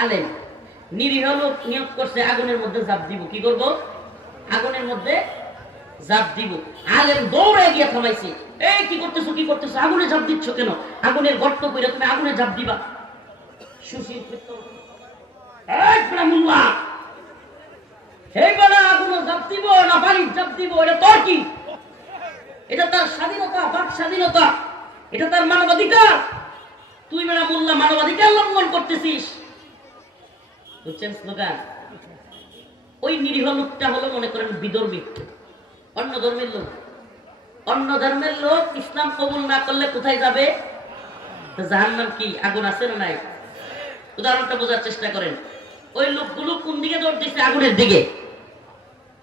আলেম। নিরীহ লোক নিয়োগ করছে, আগুনের মধ্যে জাপ দিব। কি করব? আগুনের মধ্যে জাপ দিব। আলেম দৌড়ে গিয়ে থামাইছে। এই, কি করতেছো কি করতেছো? আগুনে ঝাঁপ দিচ্ছ কেন? আগুনের গর্ত কইরা তুমি আগুনে ঝাঁপ দিবা। আগুনে দিব না এটা কি? এটা তার স্বাধীনতা স্বাধীনতা। এটা তার মানবাধিকার। তুই মানবাধিকার লঙ্ঘন করতেছিস। বুঝছেন স্লোগান? ওই নিরীহ লোকটা হলো মনে করেন বিদর্মী অন্য ধর্মের লোক। অন্য ধর্মের লোক ইসলাম কবুল না করলে কোথায় যাবে? জাহান্নাম কি? আগুন আছে না নাই? উদাহরণটা বোঝার চেষ্টা করেন। ওই লোকগুলো কোন দিকে দৌড় আগুনের দিকে।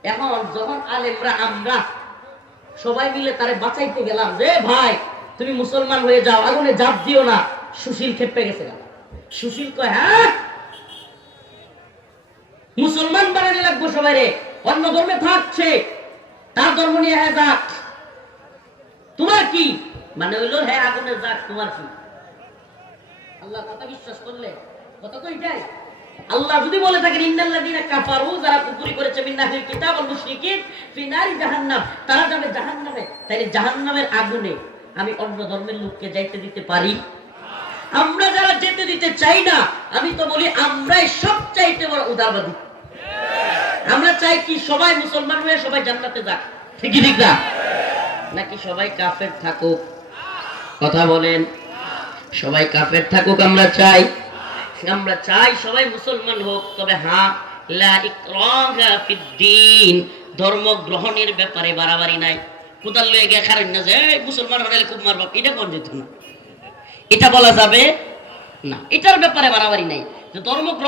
এখন যখন আলেমরা আমরা সবাই মিলে তারে বাঁচাইতে গেলাম যে ভাই, তুমি মুসলমান হয়ে যাও, আগুনে জাপ দিও না। সুশীল খেপে গেছে। সুশীল কয় হ্যাঁ? সবাই রে অন্য ধর্মে থাকছে, তার ধর্ম নিয়ে হ্যাঁ যাক তোমার কি? মানে হইল হ্যাঁ আগুনে যাক তোমার কি? আল্লাহ কথা বিশ্বাস করলে কথা তো এটাই। আল্লাহ যদি বলে থাকেন, ইন্নাল্লাযীনা কাফারু যারা কুফরি করেছে, মিন কিতাব ওয়াল মুশরিকিন ফি নারি জাহান্নাম তারা যাবে জাহান্নামে। তাইলে জাহান্নামের আগুনে আমি অন্য ধর্মের লোককে যাইতে দিতে পারি? আমরা যারা যেতে দিতে চাই না, আমি তো বলি, আমরাই সব চাইতে বড় উদারবাদী। আমরা চাই কি সবাই মুসলমান হয়ে সবাই জান্নাতে যাক। ঠিকই ঠিক না? নাকি সবাই কাফের থাকুক? কথা বলেন। সবাই কাফের থাকুক আমরা চাই। আমরা চাই সবাই মুসলমান হোক। তবে হ্যাঁ ধর্ম গ্রহণের ব্যাপারে বাড়াবাড়ি নাই। কোদাল লয়ে না যে মুসলমান হলে খুব মারবা। এটা কোন যেত না? এটা বলা যাবে না। এটার ব্যাপারে বাড়াবাড়ি নাই। যে ধর্ম গ্রহণ